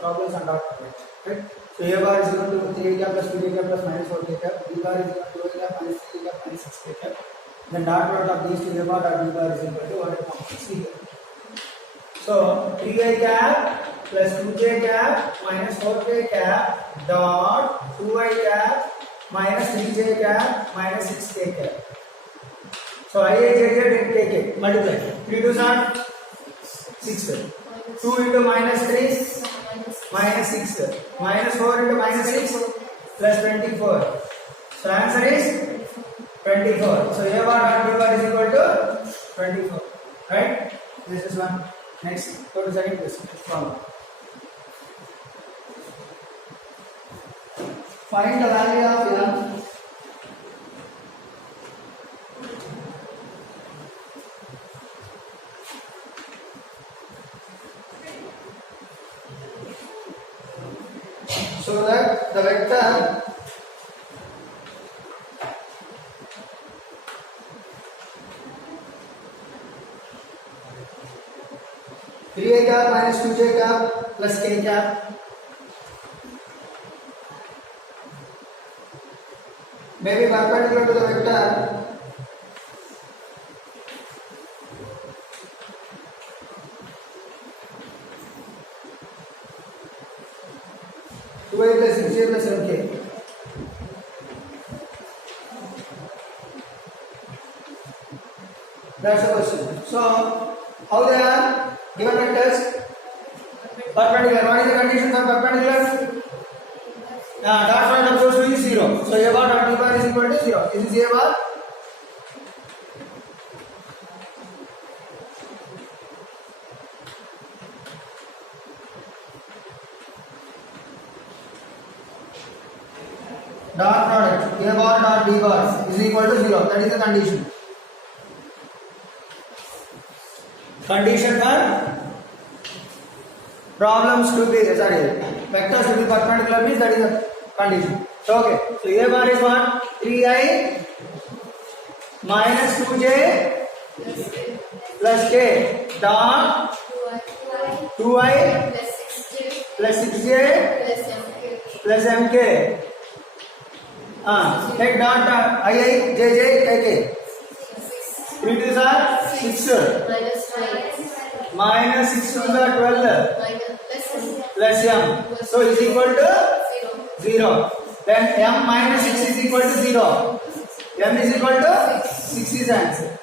problems and dot product, right? So a bar is equal to 3a cap plus 2a cap plus minus 4k cap, b bar is equal to 2a cap minus 3a cap minus 6k cap. Then dot product of these two a bar dot b bar is equal to what it comes to here. So 3a cap plus 2j cap minus 4k cap dot 2i cap minus 3j cap minus 6k cap. So I, J, and KK multiply. 3 2s are 6. 2 into minus 3 minus 6. Minus 4 into minus 6 plus 24. So answer is 24. So A bar dot B bar is equal to 24. Right? This is one. Next, go to second question. Problem. Find the value of M. So that the vector three a cap minus 2j cap plus k cap may be perpendicular to the vector two a plus 6j plus 7k. That's the question. So how they are given vectors? Perpendicular. What is the condition for perpendicular? Dot product of those two is 0. So a bar dot b bar is equal to 0. This is a bar. Dot product a bar dot b bar is equal to 0. That is the condition. Condition for problems to be vectors to be perpendicular means that is the condition. So okay. So a bar is what? 3i minus 2j plus k dot 2i plus 6j plus mk. Take dot ii jj kk. 3 2s are 6 minus 6 2s are 12 plus m. So is equal to 0. Then m minus 6 is equal to 0. M is equal to 6 is answer.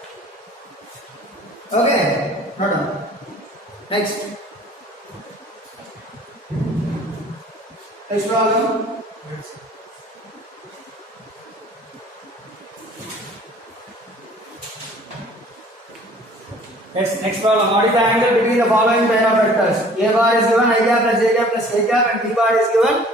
Okay. Hold on. Next. Next problem. Yes, next problem. What is the angle between the following pair of vectors? A bar is given I cap plus j cap plus k cap and b bar is given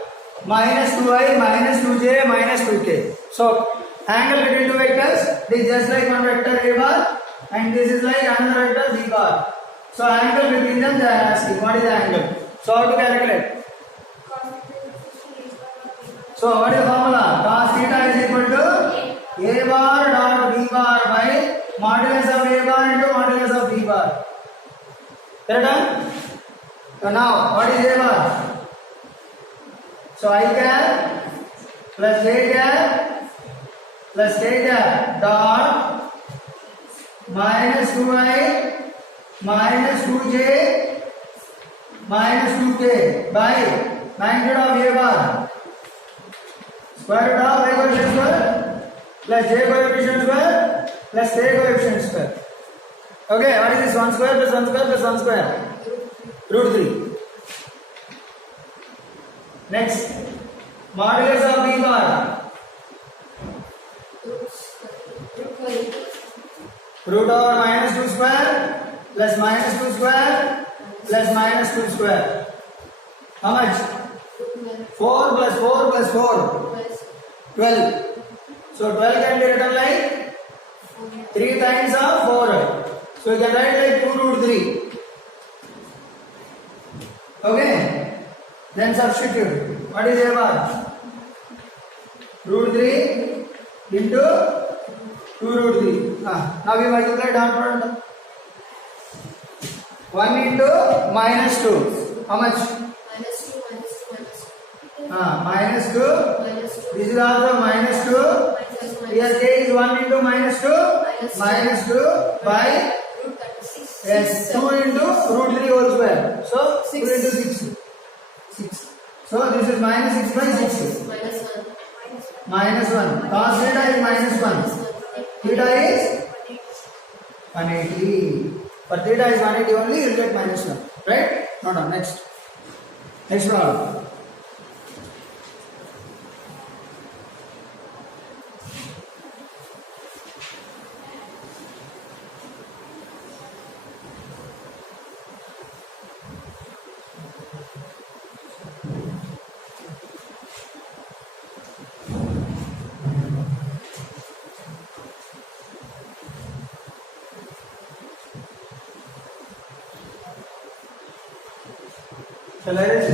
minus 2i minus 2j minus 2k. So, angle between two vectors is just like one vector a bar and this is like another vector b bar. So, angle between them they are asking. What is the angle? So, how to calculate? So, what is the formula? Cos theta is equal to a bar dot b bar by modulus of a bar into modulus of b bar. Correct? So now, what is a bar? So I cap plus j cap plus k cap dot minus 2i minus 2j minus 2k by magnitude of a bar square root of a coefficient square plus j coefficient square plus k coefficient square. Okay, what is this? 1 square plus 1 square plus 1 square? Root 3. Next, modulus of b bar. Root over minus 2 square plus minus 2 square plus minus 2 square. How much? 4 plus 4 plus 4. 12. So 12 can be written like 3 times of 4. So you can write like 2 root 3. Okay. Then substitute. What is a bar? Root 3 into 2 root 3. Now we multiply dot product. 1 into minus 2. How much? minus 2. minus 2. This is also minus 2. Here k is 1 into minus 2. Minus 2 by root 36. yes 2 into root 3 whole square. So 2 6. into 6. 6. So this is minus 6 by 6. minus 1. Minus 1. Cos theta is minus 1. Theta is 180. For theta is 180 only, you will get minus 1. Right? No, next. Next problem. Shall I write it?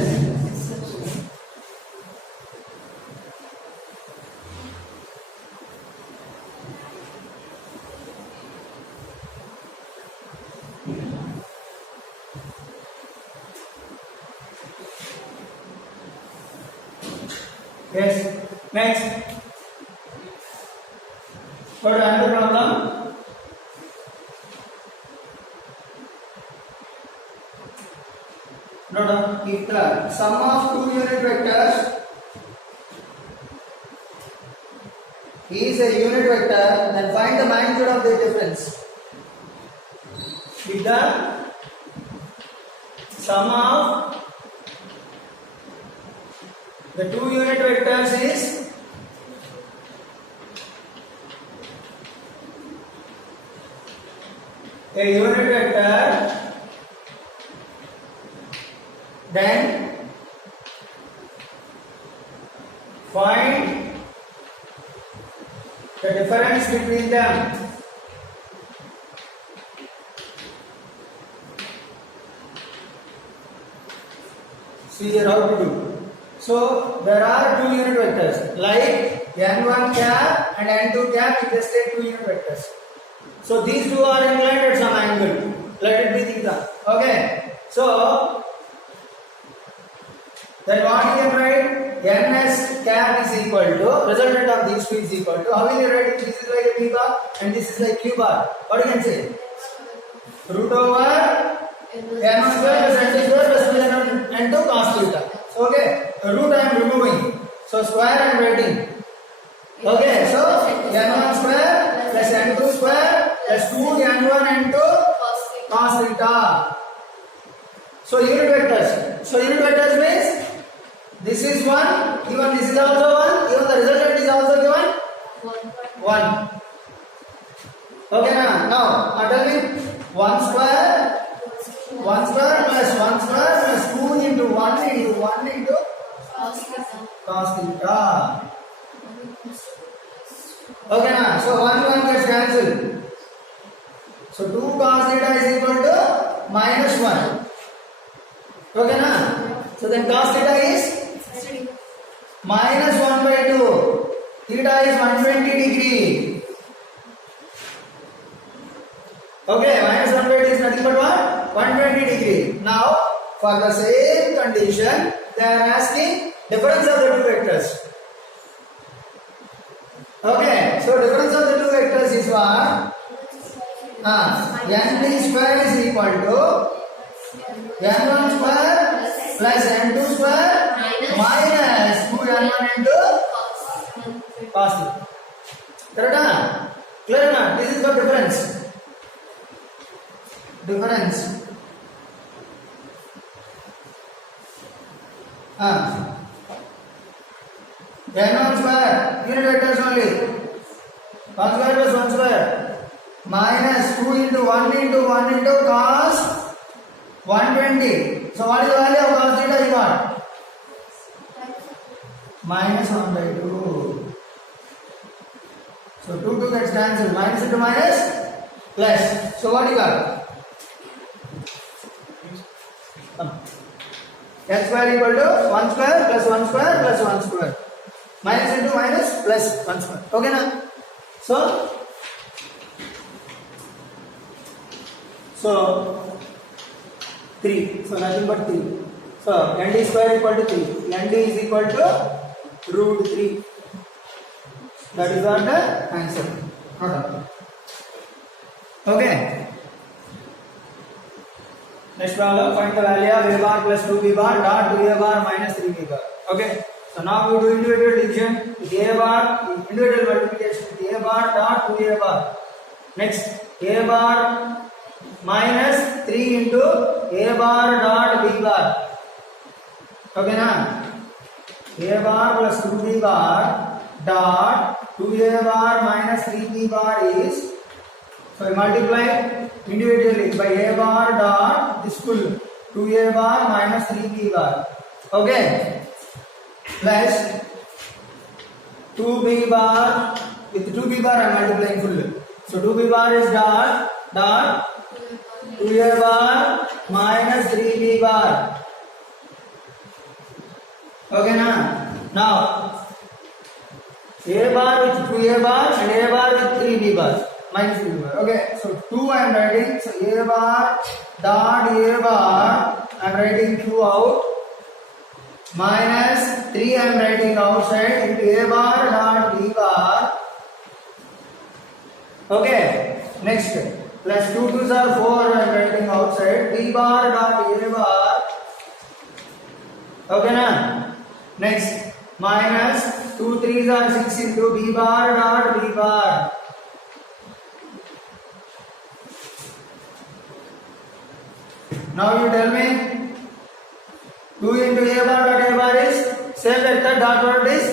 Yes. Next. Go to another problem. Note if the sum of two unit vectors is a unit vector, then find the magnitude of the difference. If the sum of the two unit vectors is a unit vector, then find the difference between them. See here how to do. So there are two unit vectors like n1 cap and n2 cap. We just take two unit vectors. So these two are inclined at some angle. Let it be theta. Okay. So then what you can write? ns cap is equal to resultant of these two is equal to, how will you write it? This is like a p bar and this is like q bar. What you can say? Root over n1 square plus n2 square plus n2 cos theta. So okay, the root I am removing. So square I am writing. Okay, so n1 square plus n2 square plus 2n1 n2 cos theta. So unit vectors. So unit vectors means this is 1, even this is also 1, even the resultant is also given 1. Okay now tell me 1 square plus 1 square plus 2 into 1 into 1 into cos theta. Okay now, so 1 gets cancelled. So 2 cos theta is equal to minus 1. Okay now, so then cos theta is minus 1 by 2. Theta is 120 degree. Okay, minus 1 by 2 is nothing but what? 120 degree. Now, for the same condition, they are asking difference of the two vectors. Okay, so difference of the two vectors is what? N square is equal to n1 square plus n2 square minus 2n1 into cos theta. Correct? Clear enough? This is the difference. Difference. n1 square, unit vectors only. 1 square plus 1 square minus 2 into 1 into 1 into cos 120. So what is the value of cos theta is what? Minus 1 by 2. So 2 gets cancelled. Minus into minus plus. So what you got? X square equal to 1 square plus 1 square plus 1 square. Minus into minus plus 1 square. Okay now? So 3. So nothing but 3. So So nd square equal to 3. Nd is equal to root 3. That is what the answer. Okay. Next problem, find the value of a bar plus 2b bar dot 2a bar minus 3b bar. Okay. So now we do individual division with a bar, individual multiplication with a bar dot 2a bar. Next, a bar minus 3 into a bar dot b bar. Okay na? A bar plus 2b bar dot 2a bar minus 3b bar is, so I multiply individually by a bar dot this full 2a bar minus 3b bar. Okay. Plus 2b bar, with 2b bar I am multiplying full. So 2b bar is dot 2a bar minus 3b bar. Okay na? Now a bar with 2a bar and a bar with 3b bar minus 3b bar. Okay, so 2 I am writing. So a bar dot a bar I am writing 2 out. Minus 3 I am writing outside into a bar dot b bar. Okay, next plus 2 2s are 4 I am writing outside b bar dot a bar. Okay na? Next minus 2 3s are 6 into b bar dot b bar. Now you tell me 2 into a bar dot a bar is same vector, dot product is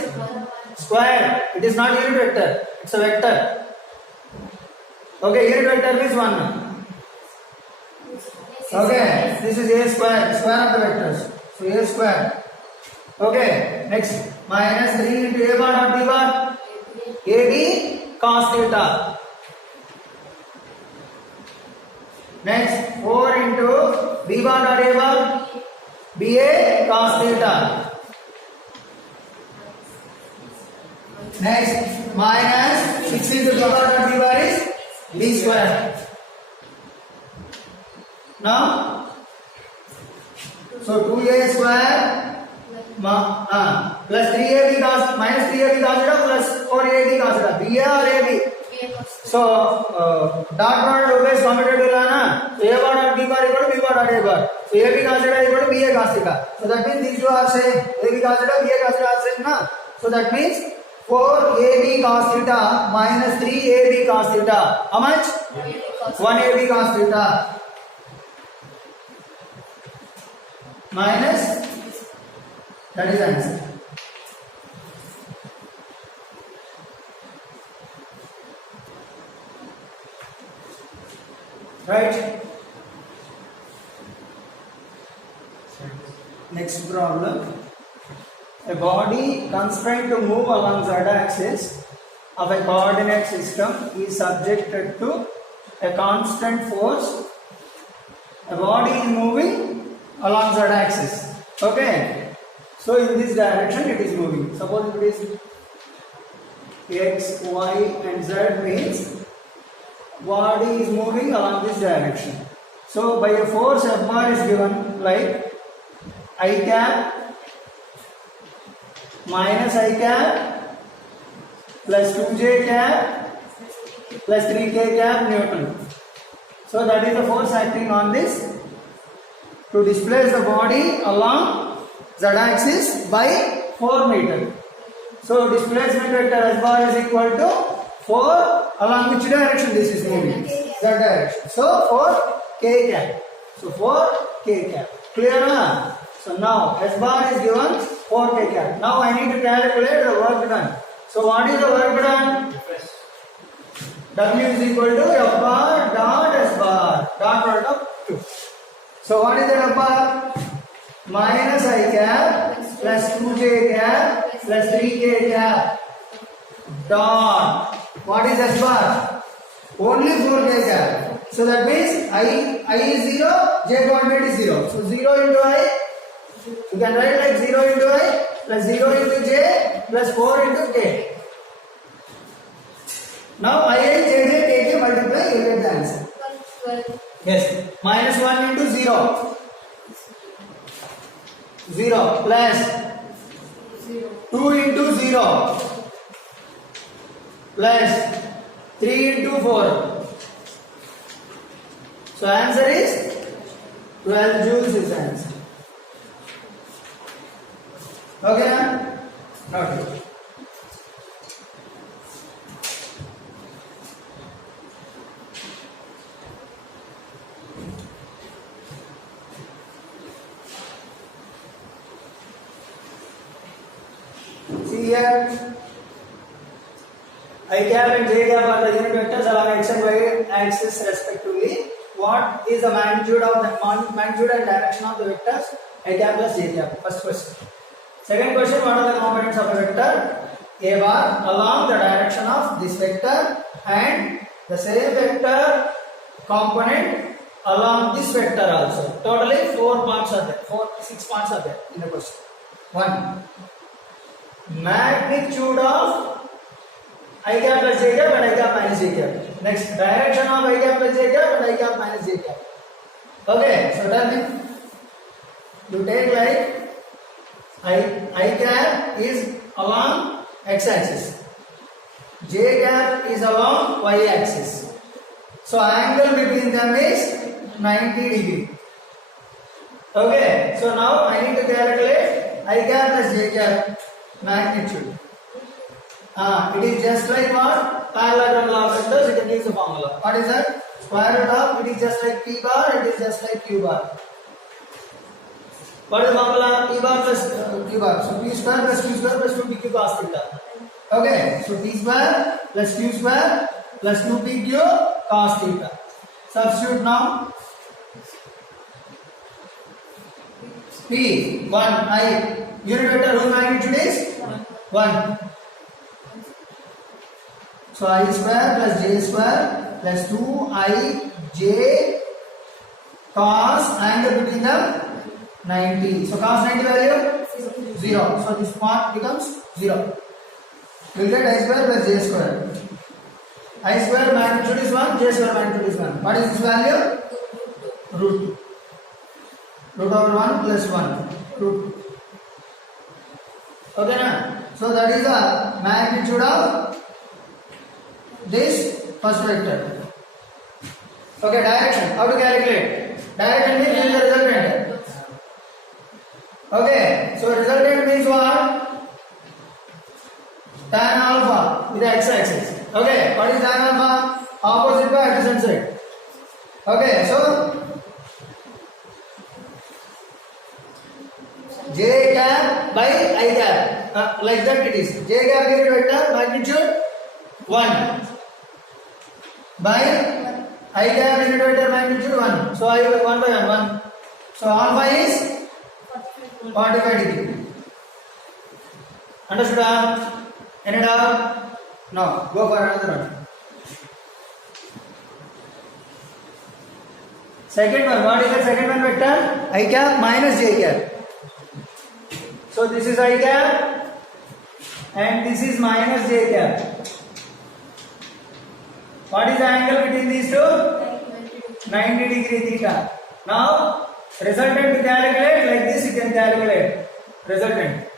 square. It is not unit vector, it's a vector. Okay, unit vector means 1. Okay, this is a square, square of the vectors. So a square. Okay, next minus 3 into a bar dot b bar, ab cos theta. Next 4 into b bar dot a bar, ba cos theta. Next minus 6 into b bar dot b bar is b square. Now so 2a square plus 3ab cos minus 3ab cos theta plus 4ab cos theta. ba or ab? So dot product always commutative na. So a bar dot b bar equal to b bar dot a bar. So ab cos theta equal to ba cos theta. So that means these two are same. ab cos theta, ba cos theta are same na. So that means 4ab cos theta minus 3ab cos theta. How much? 1ab cos theta minus, that is answer. Right? Next problem. A body constrained to move along z-axis of a coordinate system is subjected to a constant force. A body is moving along z-axis. Okay. So in this direction it is moving. Suppose it is x, y and z means body is moving along this direction. So by a force F bar is given like I cap minus I cap plus 2j cap plus 3k cap Newton. So that is the force acting on this to displace the body along z-axis by 4 meter. So displacement vector S bar is equal to 4 along which direction this is moving? Z direction. So 4 k cap. So 4 k cap. Clear na? So now S bar is given 4 k cap. Now I need to calculate the work done. So what is the work done? W is equal to F bar dot S bar dot product of 2. So what is the F bar? Minus I cap plus 2j cap plus 3k cap dot. What is S bar? Only 4k cap. So that means I is 0, j coordinate is 0. So 0 into I, you can write like 0 into I plus 0 into j plus 4 into k. Now I and j take a multiply, you get the answer. Yes, minus 1 into 0. 0 plus 2 into 0 plus 3 into 4. So answer is 12 joules is the answer. Okay now? Noted. See here, I cap and j cap are the unit vectors along x and y axis respectively. What is the magnitude and direction of the vectors I cap plus j cap? First question. Second question, what are the components of a vector? A bar along the direction of this vector and the same vector component along this vector also. Totally 6 parts are there in the question. 1. Magnitude of I cap plus j cap and I cap minus j cap. Next, direction of I cap plus j cap and I cap minus j cap. Okay, so tell me. You take like I cap is along x axis, j cap is along y axis. So angle between them is 90 degree. Okay, so now I need to calculate I cap plus j cap magnitude. It is just like what? Parallel law of vectors, you can use the formula. What is that? Square root of, it is just like p bar, it is just like q bar. What is the formula? P bar plus q bar. So p square plus q square plus 2pq cos theta. Okay, so p square plus q square plus 2pq cos theta. Substitute now. P 1 I unit vector whose magnitude is 1. So I square plus j square plus 2ij cos angle between them 90. So cos 90 value 0. So this part becomes 0. You will get I square plus j square. I square magnitude is 1, j square magnitude is 1. What is this value? Root 2. Root over 1 plus 1. Root 2. Okay na? So that is the magnitude of this first vector. Okay, direction. How to calculate? Direction means the resultant. Okay, so resultant means what? Tan alpha with the x-axis. Okay, what is tan alpha? Opposite by adjacent side. Okay, so j cap by I cap. Like that it is. J cap unit vector magnitude 1 by I cap unit vector magnitude 1. So I will 1 by 1. So alpha is 45 degree. Understood? Any doubt? No. Go for another one. Second one. What is the second one vector? I cap minus j cap. So this is I cap and this is minus j cap. What is the angle between these two? 90 degree theta. Now resultant to calculate like this you can calculate resultant.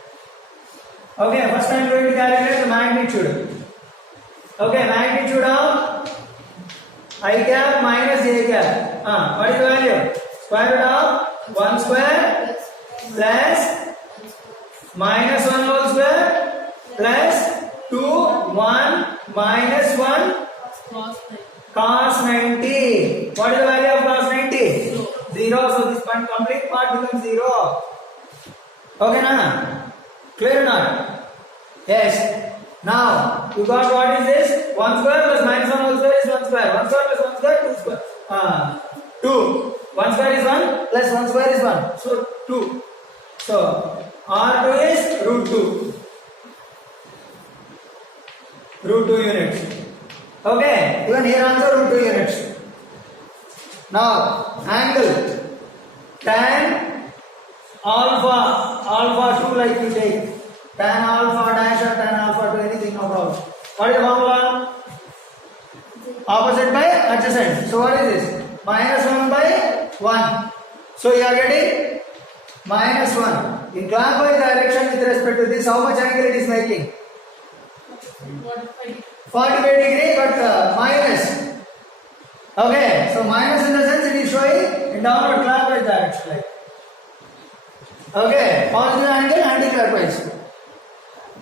Okay, first I am going to calculate the magnitude. Okay, magnitude of I cap minus j cap. What is the value? Square root of 1 square plus minus 1 whole square plus 2 1 minus 1 cos 90. What is the value of cos 90? 0. So this one complete part becomes 0. Okay na? Clear or not? Yes. Now you got what is this? 1 square plus minus 1 whole square is 1 square. 1 square plus 1 square 2 square. 2. 1 square is 1 plus 1 square is 1. So 2. So R2 is root 2. Root 2 units. Okay. Even here also root 2 units. Now angle tan alpha 2 like you take. Tan alpha dash or tan alpha 2 anything no problem. What is the formula? Opposite by adjacent. So what is this? Minus 1 by 1. So you are getting minus 1. In clockwise direction with respect to this, how much angle it is making? 45 degree, but minus. Okay, so minus in the sense it is showing in downward clockwise direction. Like. Okay, positive angle anti-clockwise.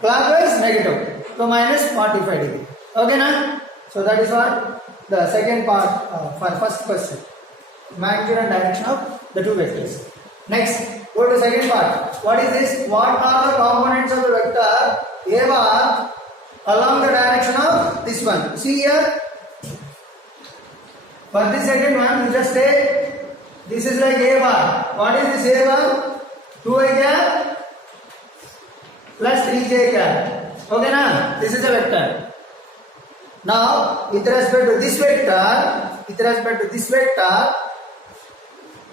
Clockwise negative. So minus 45 degree. Okay, now? So that is what the second part for first question. Magnitude and direction of the two vectors. Next, go to second part. What is this? What are the components of the vector A bar along the direction of this one? See here. For this second one, you just say this is like A bar. What is this A bar? 2i cap plus 3j cap. Okay, na? This is a vector. Now, with respect to this vector,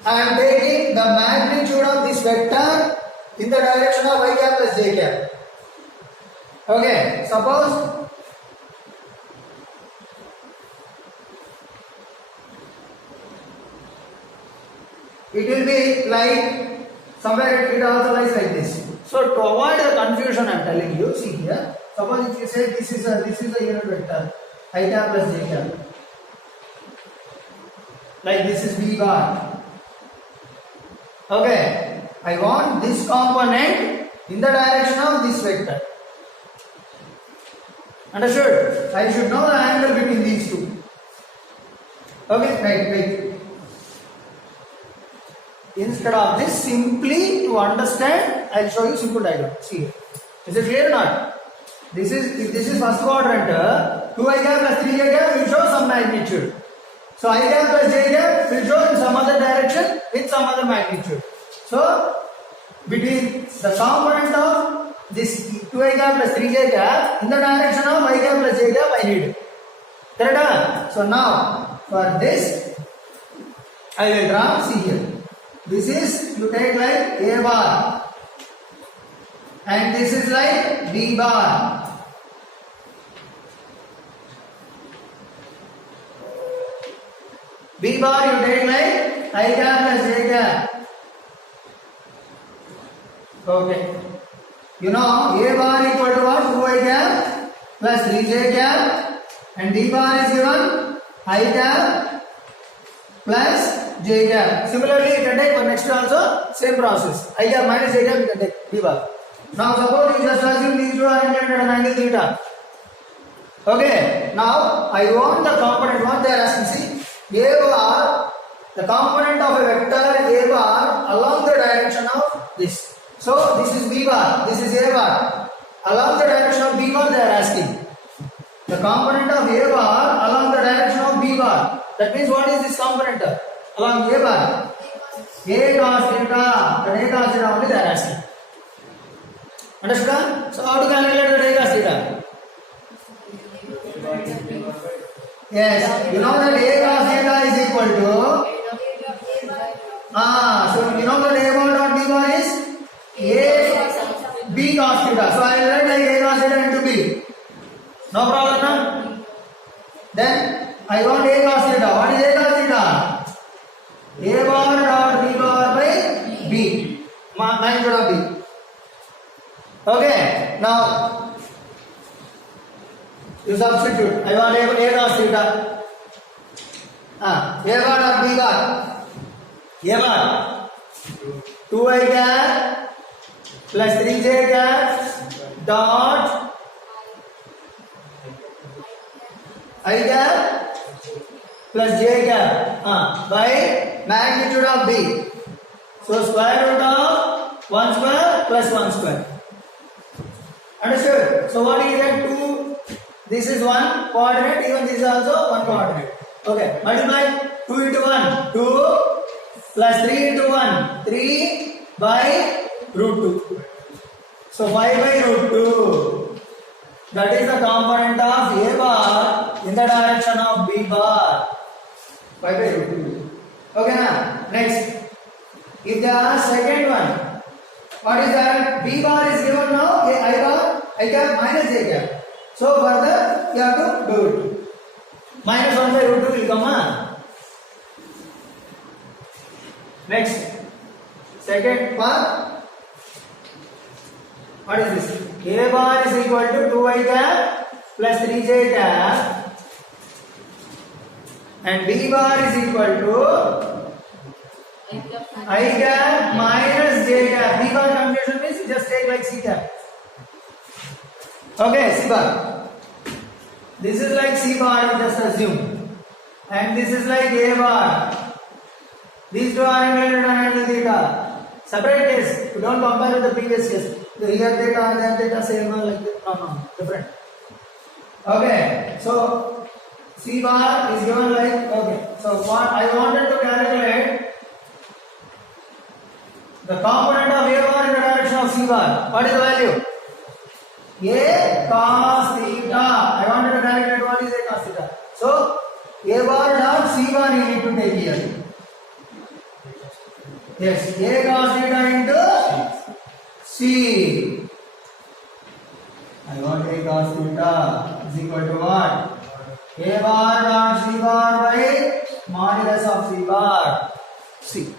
I am taking the magnitude of this vector in the direction of y cap plus j cap. Okay, suppose it will be like somewhere it also lies like this. So to avoid the confusion, I am telling you. See here. Suppose if you say this is a unit vector I cap plus j cap. Like this is b bar. Okay. I want this component in the direction of this vector. Understood? I should know the angle between these two. Okay. Wait. Instead of this, simply to understand, I will show you simple diagram. See here. Is it clear or not? If this is first quadrant, 2i cap plus 3j cap will show some magnitude. So I cap plus j cap will show in some other direction with some other magnitude. So between the component of this 2i cap plus 3j cap in the direction of I cap plus j cap I need. Correct? So now for this I will draw. See here. This is, you take like A bar and this is like B bar. B bar you take like I cap plus j cap. Okay. You know A bar equal to what? 2i cap plus 3j cap and D bar is given I cap plus j cap. Similarly, you can take for next also same process. I cap minus j cap you can take B bar. Now suppose you just assume these two are oriented at an angle theta. Okay. Now I want the component. What they are asking? See, A bar, the component of a vector A bar along the direction of this. So this is B bar. This is A bar. Along the direction of B bar they are asking. The component of A bar along the direction of B bar. That means what is this component? Along A bar. A cos theta. The A cos theta only they are asking. Understood? So how to calculate the A cos theta? Yes. You know that A cos theta is equal to so you know that A bar dot B bar is A B cos theta. So I will write like A cos theta into B. No problem, no? Then I want A cos theta. What is A cos theta? A bar dot B bar by B. Magnitude of B. Okay. Now you substitute. I want A cos theta. A bar dot B bar. A bar 2i cap plus 3j cap dot I cap plus j cap by magnitude of B. So square root of 1 square plus 1 square. Understood? So what do you get? 2. This is 1 coordinate. Even this is also 1 coordinate. Okay. Multiply 2 into 1. 2 plus 3 into 1. 3 by root 2. So 5 by root 2. That is the component of A bar in the direction of B bar. 5 by root 2. Okay, now next. If the second one, what is that? B bar is given now. I bar, I cap minus J cap. So further you have to do it. Minus 1 by root 2 will come. Next. Second part. What is this? A bar is equal to 2i cap plus 3j cap and B bar is equal to I cap minus j cap. B bar confusion means you just take like C cap. Okay, C bar. This is like C bar, you just assume. And this is like A bar. These two are related on angle theta. Separate case. You don't compare with the previous case. The here theta and then theta same or like this. No, different. Okay, so C bar is given like, okay. So what I wanted to calculate the component of A bar in the direction of C bar. What is the value? A cos theta. I wanted to calculate what is A cos theta. So A bar dot C bar you need to take here. Yes, A cos theta into C. I want A cos theta is equal to what? A bar dot C bar by modulus of C bar. C.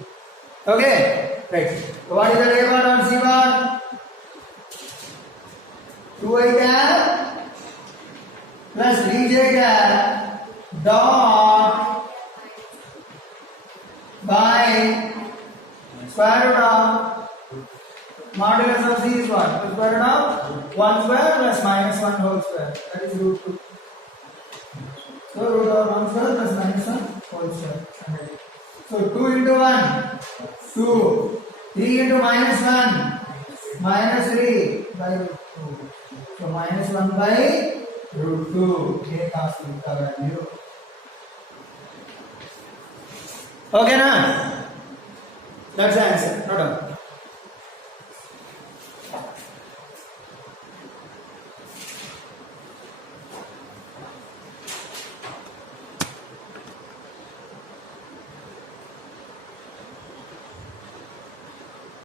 Okay, right. So what is the A bar dot C bar? 2i cap plus 3j cap dot by square root of modulus of C is what? The square root of 1 square plus minus 1 whole square. That is root 2. So root of 1 square plus minus 1 whole square. So 2 into 1, 2. 3 into minus 1, minus 3 by root 2. So minus 1 by root 2. A cos theta value. Okay, na? That's the answer. Note down.